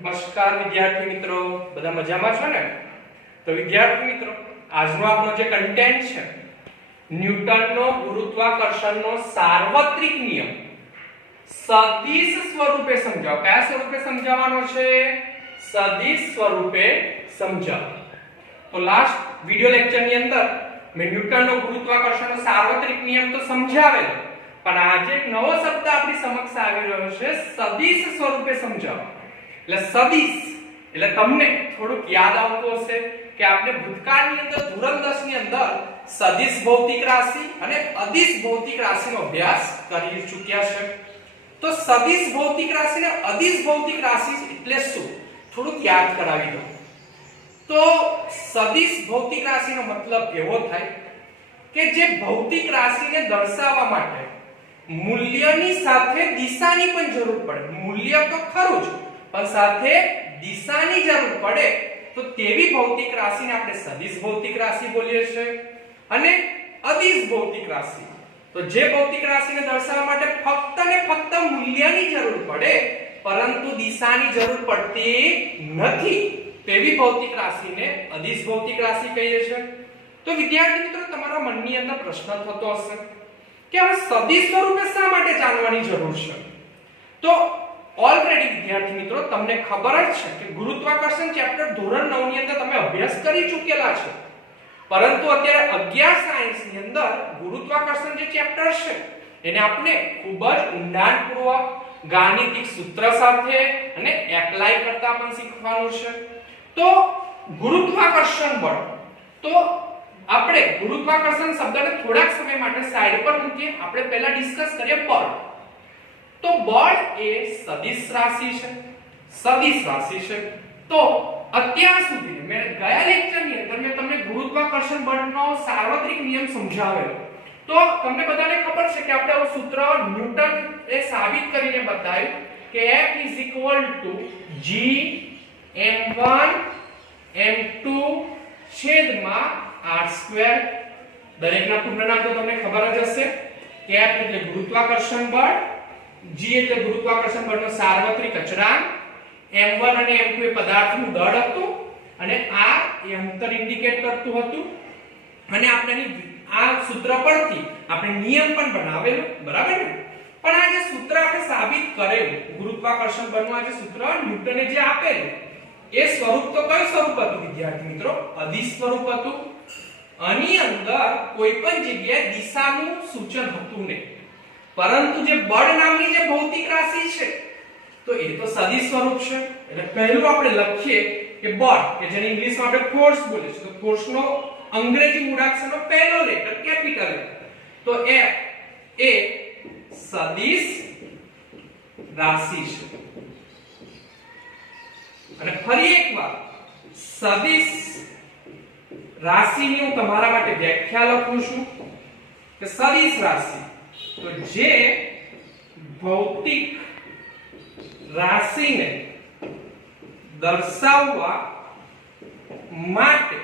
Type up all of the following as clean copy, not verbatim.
નમસ્કાર વિદ્યાર્થી મિત્રો, બધા મજામાં છો ને? તો વિદ્યાર્થી મિત્રો, આજનો આપણો જે કન્ટેન્ટ છે ન્યૂટનનો ગુરુત્વાકર્ષણનો સાર્વત્રિક નિયમ સદિશ સ્વરૂપે સમજાવો. કયા સ્વરૂપે સમજાવવાનો છે? સદિશ સ્વરૂપે સમજાવો. તો લાસ્ટ વિડિયો લેક્ચરની અંદર મેં ન્યૂટનનો ગુરુત્વાકર્ષણનો સાર્વત્રિક નિયમ તો સમજાવેલો, પણ આજે એક નવો શબ્દ આપણી સમક્ષ આવી રહ્યો છે, સદિશ સ્વરૂપે સમજાવો. એટલે સદિશ એટલે તમને થોડુંક યાદ આવતું હશે કે આપણે ભૂતકાળની અંદર ધોરણ 10 ની અંદર સદિશ ભૌતિક રાશિ અને અદિશ ભૌતિક રાશિનો અભ્યાસ કરી ચૂક્યા છે. તો સદિશ ભૌતિક રાશિ અને અદિશ ભૌતિક રાશિ એટલે શું થોડુંક યાદ કરાવી દઉં. તો સદિશ ભૌતિક રાશિનો મતલબ એવો થાય કે જે ભૌતિક રાશિને દર્શાવવા માટે મૂલ્યની સાથે દિશાની પણ જરૂર પડે. મૂલ્ય તો ખરું જ, પણ સાથે દિશાની જરૂર પડે તો તેવી ભૌતિક રાશિને આપણે સદિશ ભૌતિક રાશિ બોલીએ છીએ. અને અદિશ ભૌતિક રાશિ તો જે ભૌતિક રાશિને દર્શાવવા માટે ફક્ત ને ફક્ત મૂલ્યની જરૂર પડે પરંતુ દિશાની જરૂર પડતી નથી, તેવી ભૌતિક રાશિને અદિશ ભૌતિક રાશિ કહીએ છીએ. તો વિદ્યાર્થી મિત્રો, તમારા મનની અંદર પ્રશ્ન થતો હશે કે હવે સદિશ સ્વરૂપે શા માટે જાણવાની જરૂર છે? તો ઓલરેડી વિદ્યાર્થી મિત્રો તમને ખબર જ છે કે ગુરુત્વાકર્ષણ ચેપ્ટર ધોરણ 9 ની અંદર તમે અભ્યાસ કરી ચૂકેલા છો, પરંતુ અત્યારે 11 સાયન્સ ની અંદર ગુરુત્વાકર્ષણ જે ચેપ્ટર છે એને આપણે ખૂબ જ ઊંડાણપૂર્વક ગાણિતિક સૂત્ર સાથે અને એપ્લાય કરતા પણ શીખવાનું છે. તો ગુરુત્વાકર્ષણ બળ, તો આપણે ગુરુત્વાકર્ષણ શબ્દને થોડાક સમય માટે સાઈડ પર મૂકીએ. આપણે પહેલા ડિસ્કસ કરીએ બળ. તો બળ એ સદિશ રાશિ છે. સદિશ રાશિ છે. તો અત્યાર સુધી મેં ગયા લેક્ચરની અંદર મેં તમને ગુરુત્વાકર્ષણ બળનો સાર્વત્રિક નિયમ સમજાવેલો. તો તમને બધાને ખબર છે કે આપણે આ સૂત્ર ન્યૂટન એ સાબિત કરીને બતાવ્યું કે F = G m1 m2 છેદમાં r2. દરેકના પૂર્ણનામ તો તમને ખબર જ હશે કે F એટલે ગુરુત્વાકર્ષણ બળ, G એટલે ગુરુત્વાકર્ષણ બળનો સાર્વત્રિક અચળાંક, m1 અને m2 એ પદાર્થનું દળ હતું અને r એ અંતર ઇન્ડિકેટ કરતું હતું. અને આપણે આ સૂત્ર પરથી આપણે નિયમ પણ બનાવેલો, બરાબર ને? પણ આ જે સૂત્ર આપણે સાબિત કરેલું ગુરુત્વાકર્ષણ બળનું આ જે સૂત્ર ન્યૂટને જે આપેલું એ સ્વરૂપ તો કયું સ્વરૂપ હતું વિદ્યાર્થી મિત્રો? અદિશ સ્વરૂપ હતું. આની અંદર કોઈ પણ જગ્યાએ દિશાનું સૂચન હતું નહીં, પરંતુ જે બળ નામની જે ભૌતિક રાશિ છે તો એ તો સદિશ સ્વરૂપ છે. એટલે પહેલું આપણે લખીએ કે બળ, કે જેને ઇંગ્લિશમાં આપણે ફોર્સ બોલીએ છીએ, તો ફોર્સનો અંગ્રેજી મૂળાક્ષરનો પહેલો લેટર કેપિટલ લેટર, તો F એ સદિશ રાશિ છે. અને ફરી એકવાર સદિશ રાશિની હું તમારા માટે વ્યાખ્યા લખું છું કે સદિશ રાશિ તો જે ભૌતિક રાશિને દર્શાવવા માટે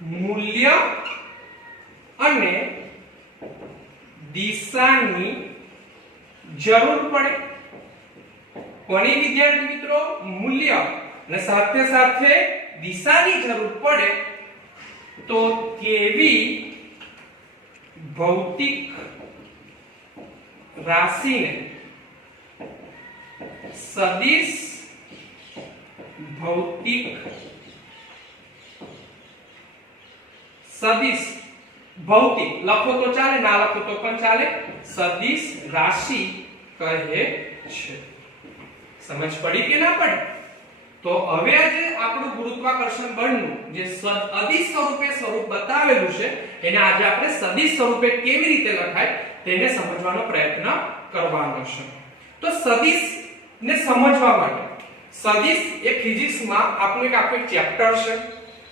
મૂલ્ય અને દિશાની જરૂર પડે. કોની વિદ્યાર્થી મિત્રો? મૂલ્ય અને સાથે સાથે દિશાની જરૂર પડે તો કેવી ભૌતિક રાશિને સદિશ ભૌતિક સદિશ ભૌતિક લખો તો ચાલે, ના લખો તો પણ ચાલે, સદિશ રાશિ કહે છે. સમજ પડી કે ના પડી? તો હવે આજે આપણું ગુરુત્વાકર્ષણ બળનું જે અદિશ સ્વરૂપે સ્વરૂપ બતાવેલું છે એને આજે આપણે સદિશ સ્વરૂપે કેવી રીતે લખાય તેને સમજવાનો પ્રયત્ન કરવાનો છે. તો સદિશ ને સમજવા માટે સદિશ એ ફિઝિક્સમાં આપણું એક આખું ચેપ્ટર છે.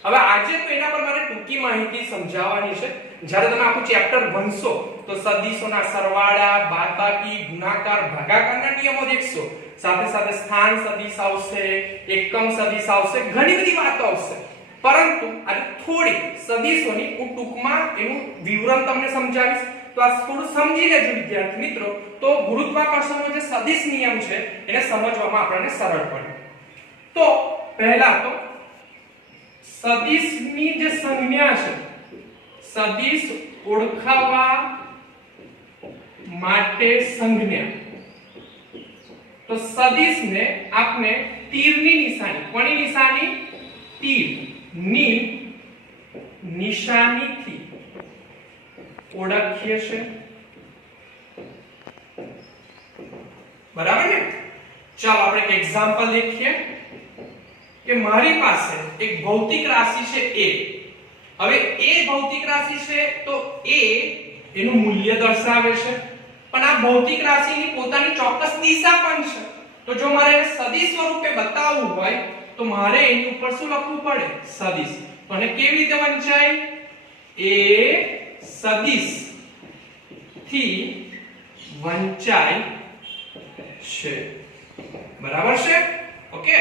હવે આજે તો એના પર મારે ટૂંકી માહિતી સમજાવવાની છે. જ્યારે તમે આખું ચેપ્ટર ભણશો તો સદિશોના સરવાળા, બાદબાકી, ગુણાકાર, ભાગાકારના નિયમો દેખશો. સાથે સાથે સ્થાન સદિશ આવશે, એકમ સદિશ આવશે, ઘણી બધી વાતો આવશે. પરંતુ આજે થોડી સદિશોની હું ટૂંકમાં એનું વિવરણ તમને સમજાવીશ. તો આ થોડું સમજી લેજો વિદ્યાર્થી મિત્રો, તો ગુરુત્વાકર્ષણનો જે સદિશ નિયમ છે એને સમજવામાં આપણને સરળ પડે. તો પહેલા તો સદિશની જે સંજ્ઞા છે, સદિશ ઓળખાવા માટે સંજ્ઞા, તો સદિશને આપણે તીરની નિશાની, કોની નિશાની? તીરની નિશાનીથી ઓળખીએ છે, બરાબર ને? ચાલો આપણે એક એક્ઝામ્પલ देखिए કે મારી પાસે એક ભૌતિક રાશિ છે a. હવે a ભૌતિક રાશિ છે તો a એનું મૂલ્ય દર્શાવે છે, પણ આ ભૌતિક રાશિની પોતાની ચોક્કસ દિશા પણ છે. તો જો મારે એને સદિશ સ્વરૂપે બતાવવું હોય તો મારે એની ઉપર શું લખવું પડે? સદિશ. તો એને કેવી રીતે વંચાય? a સદિશ થી વંચાય છે, બરાબર છે? ઓકે,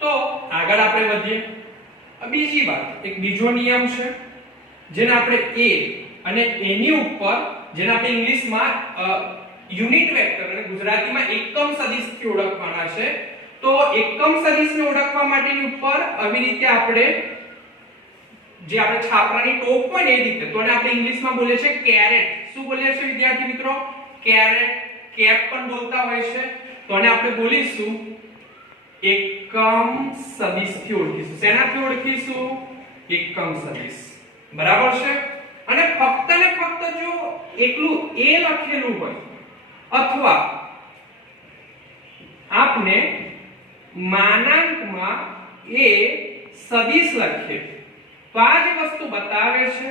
તો આગળ આપણે વધીએ. બીજી વાત, એક બીજો નિયમ છે જેને આપણે a અને એની ઉપર, જેને આપણે ઇંગ્લિશમાં યુનિટ વેક્ટર અને ગુજરાતીમાં એકમ સદિશથી ઓળખવાના છે. તો એકમ સદિશને ઓળખવા માટેની ઉપર આવી રીતે આપણે જે આપણે છાપરાની ટોપ હોય ને એ રીતે, તો એને આપણે ઇંગ્લિશમાં બોલે છે કેરેટ. શું બોલે છે વિદ્યાર્થી મિત્રો? કેરેટ. કેપ પણ બોલતા હોય છે. તો આને આપણે બોલીશું એકમ સદિશથી ઓળખીશું. શેનાથી ઓળખીશું? એકમ સદિશ, બરાબર છે? અને ફક્ત ને ફક્ત જો એકલું a લખેલું હોય અથવા આપને માનાંકમાં a સદિશ લખીએ તો આ જે વસ્તુ બતાવે છે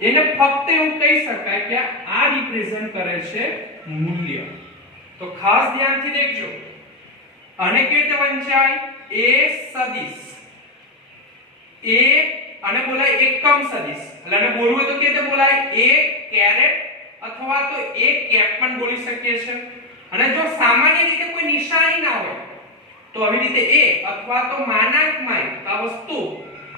એને ફક્ત એવું કહી શકાય કે આ રિપ્રેઝન્ટ કરે છે મૂલ્ય. તો ખાસ ધ્યાનથી દેખજો. અને કેવી રીતે વંચાય? a સદિશ, a અને બોલાય એકમ સદિશ. એટલે આને બોલવું હોય તો કેવી રીતે બોલાય? a કેરેટ અથવા તો a કેપ પણ બોલી શકીએ છે. અને જો સામાન્ય રીતે કોઈ નિશાની ના હોય તો આવી રીતે a અથવા તો માનાંકમાં આ વસ્તુ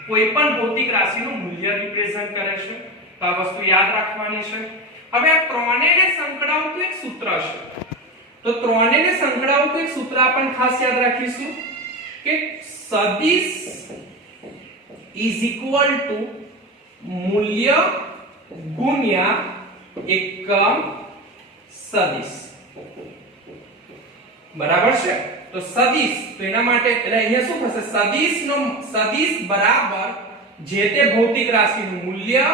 કોઈ પણ ભૌતિક રાશિનું મૂલ્ય રિપ્રેઝન્ટ કરે છે. તો આ વસ્તુ યાદ રાખવાની છે. હવે આ ત્રણેયને સંકળાવતું એક સૂત્ર છે. તો ત્રણેયને સંકળાવતું એક સૂત્ર આપણે ખાસ યાદ રાખીશું કે સદિશ ઇઝ ઇક્વલ ટુ મૂલ્ય ગુણ્યા એકમ સદિશ, બરાબર છે? તો સદિશ, તો એના માટે એટલે અહીંયા શું થશે? સદિશ બરાબર જે તે ભૌતિક રાશિનું મૂલ્ય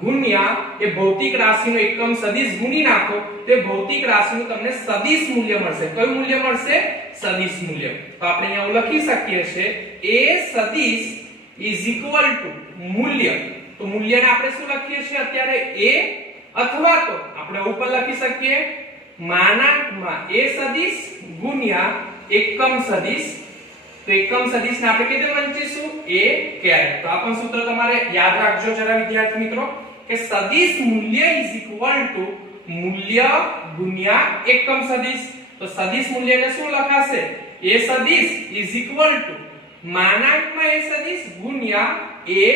ગુણ્યા એ ભૌતિક રાશિનો એકમ સદિશ ગુણી નાખો તો એ ભૌતિક રાશિનું તમને સદિશ મૂલ્ય મળશે. કયું મૂલ્ય મળશે? સદિશ મૂલ્ય. તો આપણે અહીંયા લખી શકીએ છીએ a સદિશ ઇઝ ઇક્વલ ટુ મૂલ્ય. તો મૂલ્યને આપણે શું લખીએ છીએ અત્યારે? a, અથવા તો આપણે ઉપર લખી શકીએ માનાંકમાં a સદિશ ગુણ્યા એકમ સદિશ. તો એકમ સદિશને આપણે કેવી રીતે વંચીશું? a caret. તો આ પણ સૂત્ર તમારે યાદ રાખજો જરા વિદ્યાર્થી મિત્રો કે સદિશ મૂલ્ય ઇઝ ઇક્વલ ટુ મૂલ્ય ગુણ્યા એકમ સદિશ. તો સદિશ મૂલ્યને શું લખાશે? a સદિશ ઇઝ ઇક્વલ ટુ માનાંકમાં a સદિશ ગુણ્યા a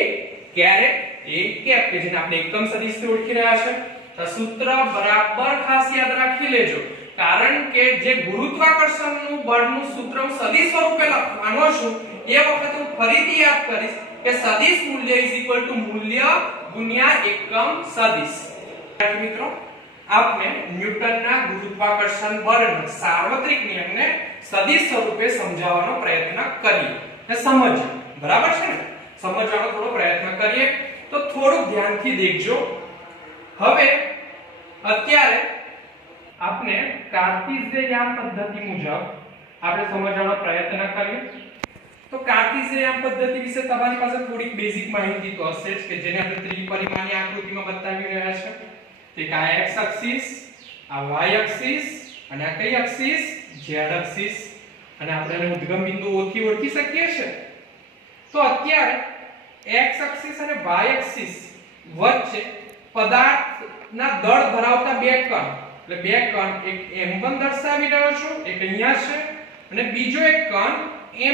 કેરેટ, a કેપ, કે જેને આપણે એકમ સદિશથી ઓળખી રહ્યા છે. તો સૂત્ર બરાબર ખાસ યાદ રાખી લેજો, કારણ કે જે ગુરુત્વાકર્ષણનું બળનું સૂત્ર હું સદિશ સ્વરૂપે લખવાનો છું એ વખતે હું ફરીથી યાદ કરીશ કે સદિશ મૂલ્ય ઇઝ ઇક્વલ ટુ મૂલ્ય ગુણ્યા એકમ સદિશ. મિત્રો, આપણે ન્યૂટનના ગુરુત્વાકર્ષણ બળના સાર્વત્રિક નિયમને સદિશ સ્વરૂપે સમજાવવાનો પ્રયત્ન કરીએ અને સમજીએ, બરાબર છે ને? સમજવાનો થોડો પ્રયત્ન કરીએ. તો થોડું ધ્યાનથી દેખજો. હવે અત્યારે આપણે કાર્ટેશિયન પદ્ધતિ મુજબ આપણે સમજવાનો પ્રયત્ન કરીએ. તો કાર્ટેશિયન પદ્ધતિ વિશે તમારી પાસે થોડીક બેઝિક માહિતી તો હશે જ કે જેને આપણે ત્રિપરિમાણીય આકૃતિમાં બતાવી રહ્યા છે. તે આ x એક્સિસ, આ y એક્સિસ અને આ કઈ એક્સિસ? z axis. અને આપણે એને ઉદ્ગમ બિંદુઓથી ઓળખી શકીએ છીએ. તો અત્યારે x એક્સિસ અને y એક્સિસ વચ્ચે પદાર્થના દળ ધરાવતા બે કણ, એટલે બે કણ, એક m1 દર્શાવી રહ્યો છું, એક અહીંયા છે, અને બીજો એક કણ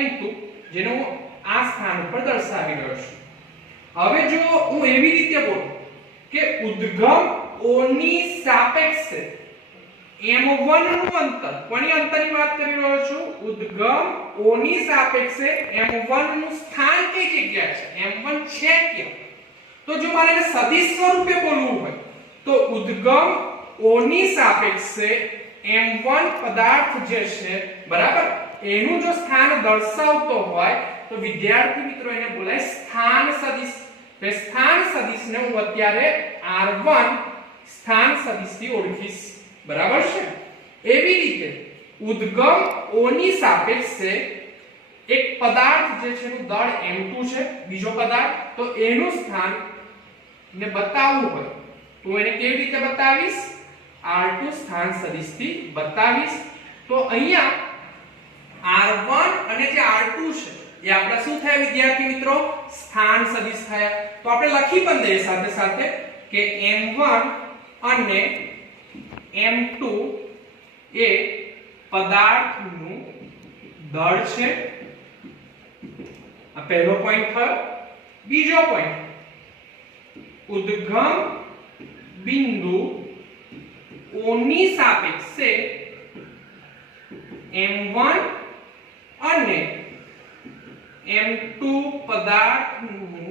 m2 જેને હું આ સ્થાન ઉપર દર્શાવી રહ્યો છું. હવે જો હું એવી રીતે બોલું કે ઉદ્ગમ O ની સાપેક્ષે m1 નું અંતર, કોની અંતરની વાત કરી રહ્યો છું? ઉદ્ગમ O ની સાપેક્ષે m1 નું સ્થાન કઈ જગ્યાએ છે? m1 છે ક્યાં? તો જો મારે એને સદિશ સ્વરૂપે બોલવું હોય તો ઉદ્ગમ O ની સાપેક્ષે m1 પદાર્થ જે છે બરાબર એનું જો સ્થાન દર્શાવતો હોય તો વિદ્યાર્થી મિત્રો એને બોલાય સ્થાન સદિશ. તો સ્થાન સદિશને હું અત્યારે r1 સ્થાન સદિશથી ઓળખીશ. બરાબર છે? એવી રીતે ઉદ્ગમ O ની સાપેક્ષે એક પદાર્થ જે છે એનું દળ m2 છે, બીજો પદાર્થ, તો એનું સ્થાન ને બતાવવું હોય તો એને કેવી રીતે બતાવીશ? r2 સ્થાન સદિશથી બતાવીશ. તો અહીંયા r1 અને જે r2 છે એ આપણા શું થયા વિદ્યાર્થી મિત્રો? સ્થાન સદિશ થયા. તો આપણે લખી પણ દઈએ સાથે સાથે કે m1 અને m2 એ પદાર્થનું દળ છે. આ પહેલો પોઈન્ટ થયો. બીજો પોઈન્ટ, ઉદ્ગમ બિંદુ O ની સાપેક્ષે m1 અને m2 પદાર્થનું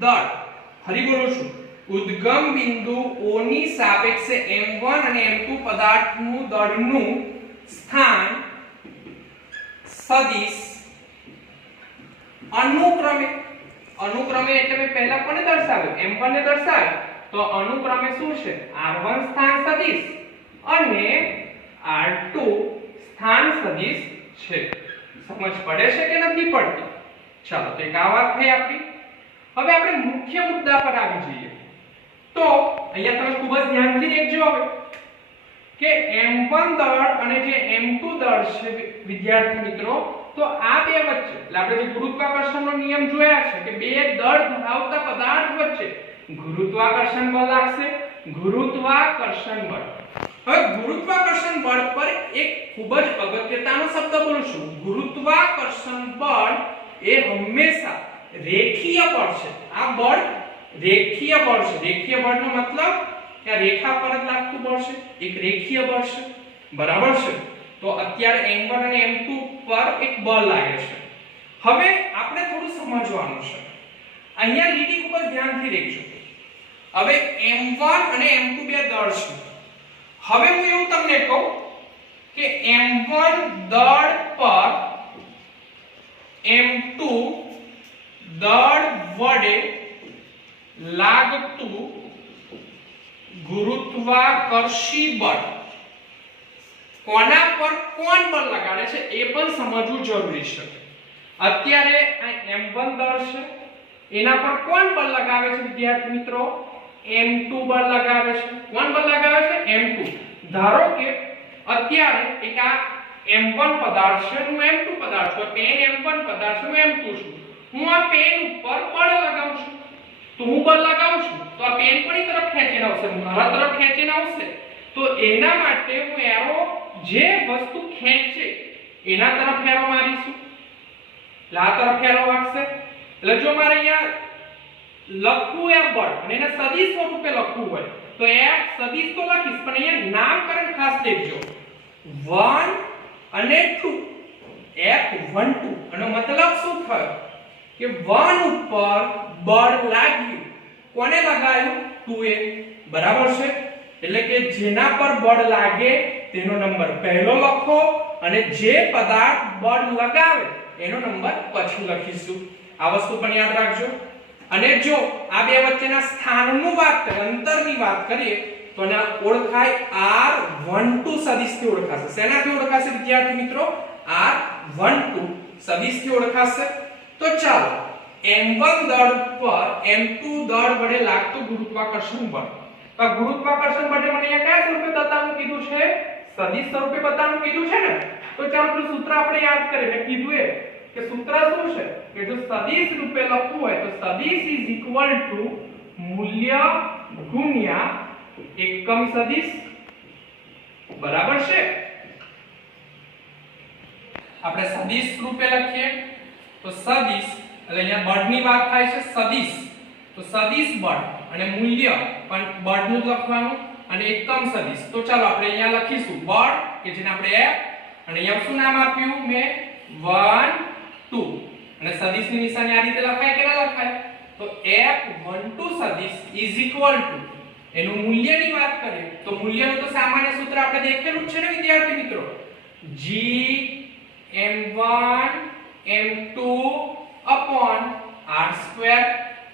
દળ. ફરી બોલું છું, ઉદ્ગમ બિંદુ O ની સાપેક્ષે m1 અને m2 પદાર્થનું દળનું સ્થાન સદિશ અનુક્રમે એટલે મેં પહેલા કોને દર્શાવ્યું? m1 ને દર્શાવ્યું. તો અનુક્રમે શું છે? r1 સ્થાન સદિશ અને r2 સ્થાન સદિશ છે. સમજ પડે છે કે નથી પડતી? ચાલો તો એક આ વાત થઈ આપણી. હવે આપણે મુખ્ય મુદ્દા પર આવી જઈએ. તો અહીંયા તમે ખૂબ જ ધ્યાનથી દેખજો હવે કે m1 દળ અને જે m2 દળ છે વિદ્યાર્થી મિત્રો, તો આ બે વચ્ચે એટલે આપણે જે ગુરુત્વાકર્ષણનો નિયમ જોયા છે કે બે દળ ધરાવતા પદાર્થ વચ્ચે ગુરુત્વાકર્ષણ બળ લાગશે. ગુરુત્વાકર્ષણ બળ. હવે ગુરુત્વાકર્ષણ બળ પર એક ખૂબ જ અગત્યતાનો શબ્દ બોલું છું. ગુરુત્વાકર્ષણ બળ એ હંમેશા રેખીય બળ છે. આ બળ રેખીય બળ છે. રેખીય બળનો મતલબ કે આ રેખા પર જ લાગતું બળ છે, એક રેખીય બળ છે. બરાબર છે? તો અત્યારે m1 અને m2 પર એક બળ લાગે છે. હવે આપણે થોડું સમજવાનું છે. અહીંયા લીટી ખૂબ જ ધ્યાનથી દેખજો. હવે m1 અને m2 બે દળ છે. હવે હું એવું તમને કહું કે m1 દળ પર m2 દળ વડે લાગતું ગુરુત્વાકર્ષી બળ, કોના પર કોણ બળ લગાડે છે એ પણ સમજવું જરૂરી છે. અત્યારે આ m1 દળ છે, એના પર કોણ બળ લગાવે છે વિદ્યાર્થી મિત્રો? m2 બળ લગાવે છે. કોણ બળ લગાવે છે? m2. ધારો કે અત્યારે એક આ m1 પદાર્થ છે, હું m2 પદાર્થ છું, પેન m1 પદાર્થ છે, હું m2 છું. હું આ પેન ઉપર બળ લગાવું છું. તો હું બળ લગાવું છું તો આ પેન કોની તરફ ખેંચીને આવશે? મારા તરફ ખેંચીને આવશે. તો એના માટે હું એરો જે વસ્તુ ખેંચે એના તરફ એરો મારીશું. એટલે આ તરફ એરો વાગશે. એટલે જો મારે અહીંયા લખવું એ બળ અને એને સદિશ સ્વરૂપે લખવું હોય તો એ સદિશ તો લખીશ, પણ અહીંયા નામકરણ ખાસ દેખજો. 1 અને 2, F12 આનો મતલબ શું થયો કે 1 ઉપર બળ લાગ્યું. કોને લગાવ્યું? 2એ. બરાબર છે? એટલે કે જેના પર બળ લાગે તેનો નંબર પહેલો લખો અને જે પદાર્થ બળ લગાવે એનો નંબર પછી લખીશું. આ વસ્તુ પણ યાદ રાખજો. અને જો આ બે વચ્ચેના સ્થાનનું વાત કરીએ, અંતરની વાત કરીએ તો આને ઓળખાય r12 સદિશથી ઓળખાશે. શેનાથી ઓળખાશે વિદ્યાર્થી મિત્રો? r12 સદિશથી ઓળખાશે. તો ચાલો m1 દળ પર m2 દળ વડે લાગતું ગુરુત્વાકર્ષણ બળ. તો ગુરુત્વાકર્ષણ બળને મને અહીંયા કયા સ્વરૂપે બતાવવાનું કીધું છે? સદિશ સ્વરૂપે બતાવવાનું કીધું છે ને. તો ચાલો પેલું સૂત્ર આપણે યાદ કરીએ. મેં કીધું એ કે સૂત્ર શું છે કે જો સદિશ રૂપે લખવું હોય તો સદિશ ઇઝ ઇક્વલ ટુ મૂલ્ય ગુણ્યા એકમ સદિશ. બરાબર છે? આપણે સદિશ રૂપે લખીએ તો સદિશ એટલે અહીંયા બળની વાત થાય છે. સદિશ તો સદિશ બળ અને મૂલ્ય પણ બળનું લખવાનું અને એકમ સદિશ. તો ચાલો આપણે અહીંયા લખીશું બળ કે જેને આપણે f અને અહીંયા શું નામ આપ્યું મેં 1 2 અને સદિશની નિશાની આ રીતે લખાય કે ના લખાય? તો f12 સદિશ ઇઝ ઇક્વલ ટુ એનું મૂલ્યની વાત કરીએ તો મૂલ્યનું તો સામાન્ય સૂત્ર આપણે દેખેલું જ છે ને વિદ્યાર્થી મિત્રો, g m1 m2 upon r2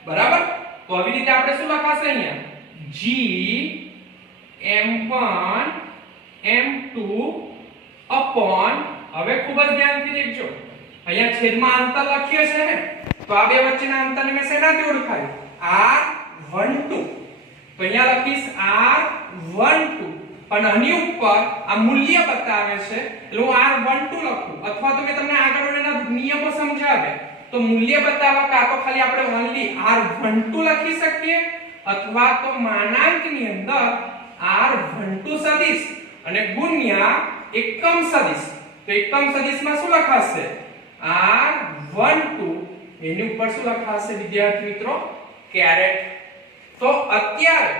બરાબર. તો આવી રીતે આપણે શું લખાશે અહીંયા g m1 m2 upon, હવે ખૂબ જ ધ્યાનથી દેખજો અહીંયા છેદમાં અંતર લખ્યો છે ને, તો આ બે વચ્ચેના અંતરને મેં શેનાથી ઓળખાયું? r12. તો અહીંયા લખીશ r12 પણ આની ઉપર આ મૂલ્ય બતાવે છે એટલે હું r12 લખું, અથવા તો મેં તમને આગળના નિયમો સમજાવ્યા તો મૂલ્ય બતાવવા કાં તો ખાલી આપણે ઓન્લી r12 લખી શકીએ અથવા તો માનાંકની અંદર r12 સદિશ અને ગુણ્યા એકમ સદિશ. તો એકમ સદિશમાં શું લખાશે? r12 એની ઉપર શું લખાશે વિદ્યાર્થી મિત્રો? કેરેટ. તો અત્યારે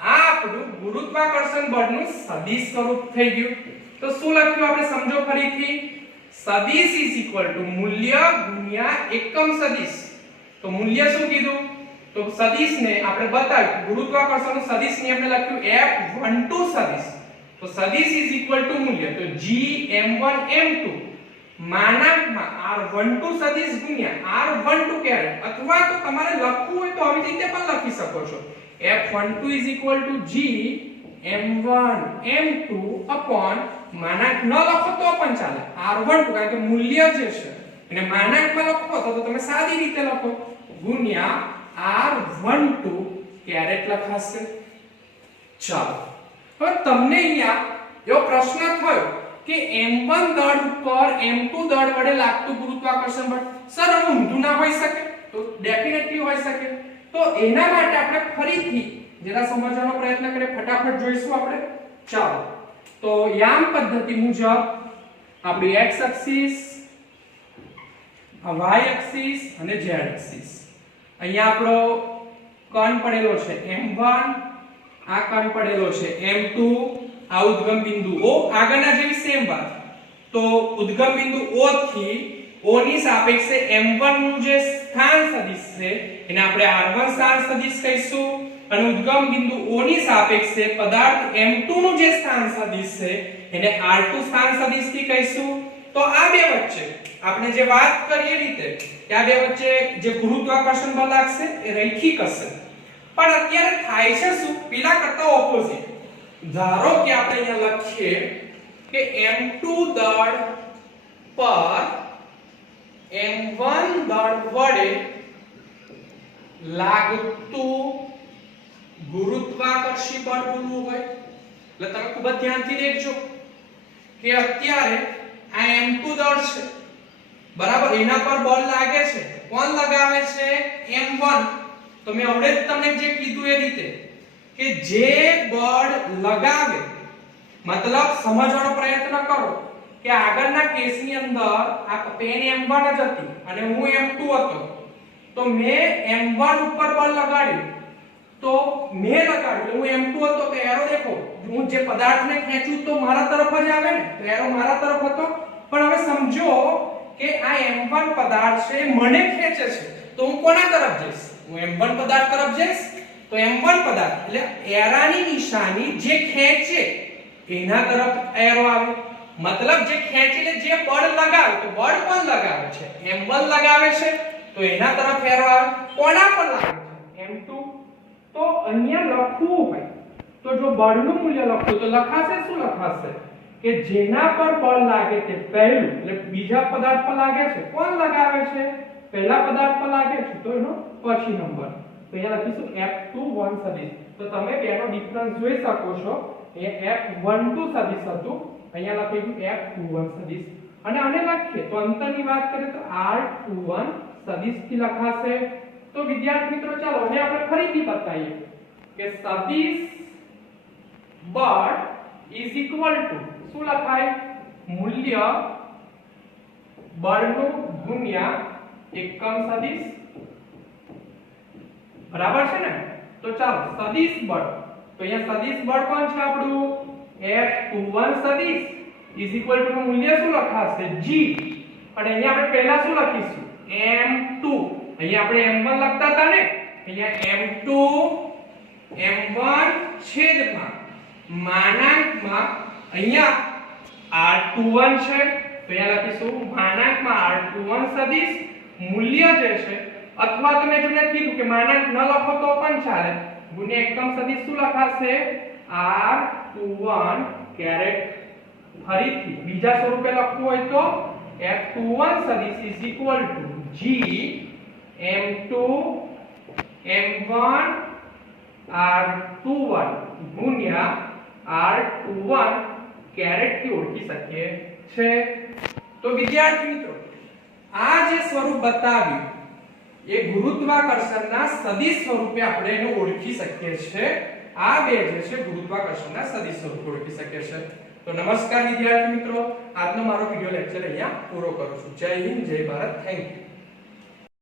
આ આપણું ગુરુત્વાકર્ષણ બળનું સદિશ સ્વરૂપ થઈ ગયું. તો શું લખ્યું આપણે સમજો ફરીથી? સદિશ ઇઝ ઇક્વલ ટુ મૂલ્ય ગુણ્યા એકમ સદિશ. તો મૂલ્ય શું કીધું? તો સદિશને આપણે બતાવ્યું ગુરુત્વાકર્ષણનું સદિશને આપણે લખ્યું f12 સદિશ. તો સદિશ ઇઝ ઇક્વલ ટુ મૂલ્ય તો g m1 m2 માનાંકમાં r12 સદિશ ગુણ્યા r12 કેરેટ, અથવા તો તમારે લખવું હોય તો આવી રીતે પણ લખી શકો છો f12 is equal to g m1 m2 upon માનાંક ન લખો તો પણ ચાલે r12 કારણ કે મૂલ્ય જે છે એને માનાંકમાં લખો તો તમે સાદી રીતે લખો ગુણ્યા r12 કેરેટ લખાશે. ચાલો હવે તમને અહીંયા એવો પ્રશ્ન થયો કે m1 દળ ઉપર m2 દળ વડે લાગતું ગુરુત્વાકર્ષણ બળ સર આનું ઊંધું ના હોઈ શકે? તો ડેફિનેટલી હોઈ શકે. તો એના માટે આપણે ફરીથી જરા સમજવાનો પ્રયત્ન કરીએ, ફટાફટ જોઈશું આપણે. ચાલો તો યામ પદ્ધતિ મુજબ આપણી x એક્સિસ, y એક્સિસ અને z એક્સિસ, અહીંયા આપણો કણ પડેલો છે m1, આ કણ પડેલો છે m2, આ ઉદ્ગમ બિંદુ O, આગળના જેવી સેમ વાત. તો ઉદ્ગમ બિંદુ O થી O ની સાપેક્ષે m1 નું જે સ્થાન સદિશ છે એને આપણે r1 સ્થાન સદિશ કહીશું અને ઉદ્ગમ બિંદુ O ની સાપેક્ષે પદાર્થ m2 નું જે સ્થાન સદિશ છે એને r2 સ્થાન સદિશ થી કહીશું. તો આ બે વચ્ચે આપણે જે વાત કરી એ રીતે કે આ બે વચ્ચે જે ગુરુત્વાકર્ષણ બળ લાગશે એ રૈખિક હશે. પણ અત્યારે થાય છે શું? પેલા કરતા ઓપોઝિટ. ધારો કે આપણે અહીંયા લખીએ કે m2 દળ પર m1 દળ વડે લાગતું ગુરુત્વાકર્ષી બળ પૂરું હોય. એટલે તમે ખૂબ જ ધ્યાનથી દેખજો કે અત્યારે આ m2 દળ છે બરાબર, એના પર બળ લાગે છે. કોણ લગાવે છે? m1. તો મેં હમણાં જ તમને જે કીધું એ રીતે કે જે બળ લગાવે મતલબ સમજવાનો પ્રયત્ન કરો કે આગળના કેસની અંદર આ પેન m1 જ હતી અને હું m2 હતો. તો મેં m1 ઉપર બળ લગાડ્યું તો મેં લગાડ્યું હું m2 હતો તો એરો દેખો હું જે પદાર્થને ખેંચું તો મારા તરફ જ આવે ને, તો એરો મારા તરફ હતો. પણ હવે સમજો કે આ m1 પદાર્થ છે મને ખેંચે છે તો હું કોના તરફ જઈશ? હું m1 પદાર્થ તરફ જઈશ. તો m1 પદાર્થ એટલે એરાની નિશાની જે ખેંચે એના તરફ એરો આવે. મતલબ જે ખેંચીને જે બળ લગાવે તો બળ કોણ લગાવે છે? m1 લગાવે છે તો એના તરફ એરો આવે. કોના પર લાગે છે? m2. તો અહીંયા લખવું હોય તો જો બળનું મૂલ્ય લખવું તો લખાશે શું લખાશે કે જેના પર બળ લાગે તે પહેલું એટલે બીજા પદાર્થ પર લાગે છે. કોણ લગાવે છે? પહેલા પદાર્થ પર લાગે છે તો એનો પછી નંબર. તો અહીંયા લખીશું f21 સદિશ. તો તમે બેનો ડિફરન્સ જોઈ શકો છો. એ f12 સદિશ હતું, અહીંયા લખીશું f21 સદિશ. અને આને લખીએ તો અંતરની વાત કરીએ તો r21 સદિશ થી લખાશે. તો વિદ્યાર્થી મિત્રો ચાલો હવે આપણે ફરીથી બતાવીએ કે સદિશ બળ ઇઝ ઇક્વલ ટુ શું લખાય? મૂલ્ય બળનું ગુણ્યા એકમ સદિશ. બરાબર છે ને? તો ચાલો સદિશ બળ તો અહીંયા સદિશ બળ કોણ છે આપણું F21 સદિશ ઇઝ ઇક્વલ ટુ નું મૂલ્ય શું લખાશે g અને અહીંયા આપણે પહેલા શું લખીશું m2 અહીંયા આપણે m1 લખતા હતા ને અહીંયા m2 m1 છેદમાં માનાંકમાં અહીંયા r21 છે તો અહીંયા લખીશું માનાંકમાં r21 સદિશ મૂલ્ય જે છે અથવા તમે જેને કીધું કે માનાંક ન લખો તો પણ ચાલે ગુણ્યા એકમ સદિશ શું લખાશે r21 કેરેટ ફરીથી બીજા સ્વરૂપે લખવું હોય તો f21 સદિશ is equal to g m2 m1 r21 ગુણ્યા r21 કેરેટ થી ઓળખી શકીએ છે તો વિદ્યાર્થી મિત્રો આ જે સ્વરૂપ બતાવ્યું એ ગુરુત્વાકર્ષણના સદિશ સ્વરૂપે આપણે એને ઓળખી શકીએ છે આ બે જે છે ગુરુત્વાકર્ષણના સદિશ સ્વરૂપે ઓળખી શકીએ છે તો નમસ્કાર વિદ્યાર્થી મિત્રો આજનો મારો વિડિયો લેક્ચર અહીંયા પૂરો કરું છું જય હિન્દ જય ભારત થેન્ક યુ